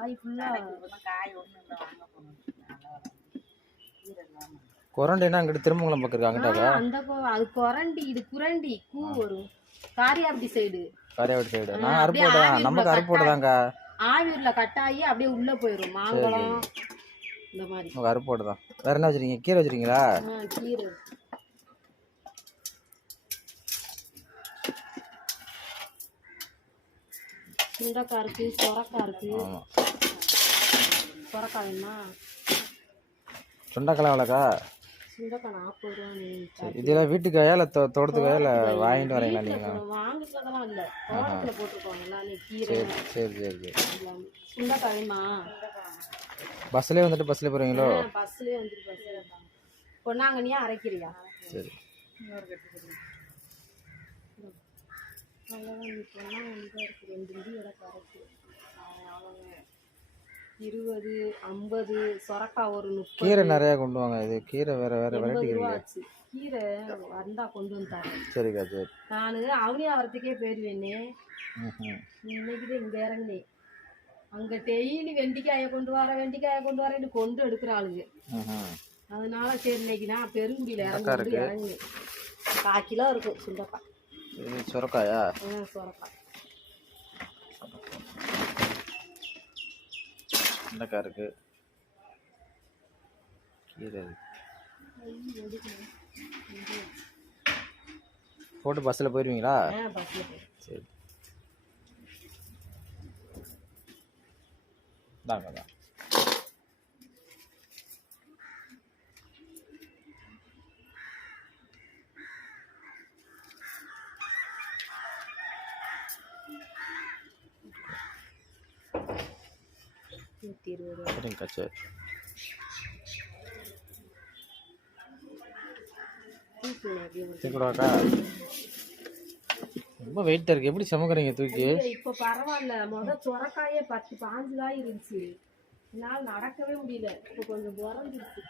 காய் ஃபுல்லா காய் ஒன்றும் இல்லை வாங்க போகணும். குரண்டினா அங்கிட்டு திருமங்கலம் பக்கம் இருக்காங்கட்டாக்கா அந்த அது குரண்டி இது குரண்டி கூ வரும் காரியாபட்டி சைடு. காரியாபட்டி சைடு நான் அருப்போட நமக்கு அருப்போட தாங்க. ஆவியூர்ல கட்டாயி அப்படியே உள்ள போயிடும் மாங்குளம் இந்த மாதிரி அருப்போட தான். வேற என்ன வச்சிருக்கீங்க? கீரை வச்சிருக்கீங்களா? கீரை சுண்டக்காய் இருக்கு, சொரக்காய் இருக்கு. சொரக்காய் வேணுமா? சுண்டக்காய் எவ்வளோக்கா? சுண்டக்காய் 40 ரூபா. இதெல்லாம் வீட்டுக்காயா இல்லை தோட்டத்துக்காயா இல்லை வாங்கிட்டு வரீங்களா நீங்கள்? வாங்கிக்கிறதெல்லாம் இல்லை, தோட்டத்தில் போட்டிருக்கோம் எல்லாமே கீரை. சரி சரி சரி. சுண்டக்காய் வேணுமா? பஸ்லேயே வந்துட்டு பஸ்லேயே போகிறீங்களோ? பஸ்லேயே வந்துட்டு பஸ்லேயே பொன்னாங்கண்ணியா அரைக்கிறியா? சரி. பொன்னாங்கண்ணி தான் இருக்குது 2 இடி எனக்கு அரைச்சி 20 50. சொரக்காய் ஒரு 30. கீரை நிறையா கொண்டு வாங்க. இது கீரை வேற வேற வெரைட்டி ஆச்சு. கீரை வந்தா கொண்டு வந்துட்டாங்க. சரிக்கா சரி. நான் அவனியா வரத்துக்கே போயிடுவேனே. இன்னைக்கு தான் இங்கே இறங்குனேன். அங்கே டெய்லி வெண்டிக்காயை கொண்டு வரேன்னு கொண்டு எடுக்கிற ஆளுங்க. அதனால சரி இன்னைக்கு நான் பெருங்குடியில் இறங்குனேன். 1/4 கிலோ இருக்கும் சுண்டக்காய். சொரக்காயா? சொரக்காய் சுண்டக்காய் இருக்கு, கீரை போட்டு பஸ்ஸில் போயிடுவீங்களா? சரி தாங்க தான். சரிங்கக்கா சரி. தூக்கிடுவாக்கா? ரொம்ப வெயிட்டாக இருக்குது. எப்படி சமைக்கிறீங்க தூக்கி? இப்போ பரவாயில்ல. முதல் சொரக்காயே 10 15 காய் இருந்துச்சு. என்னால் நடக்கவே முடியல. இப்போ கொஞ்சம் குறைஞ்சிருச்சு.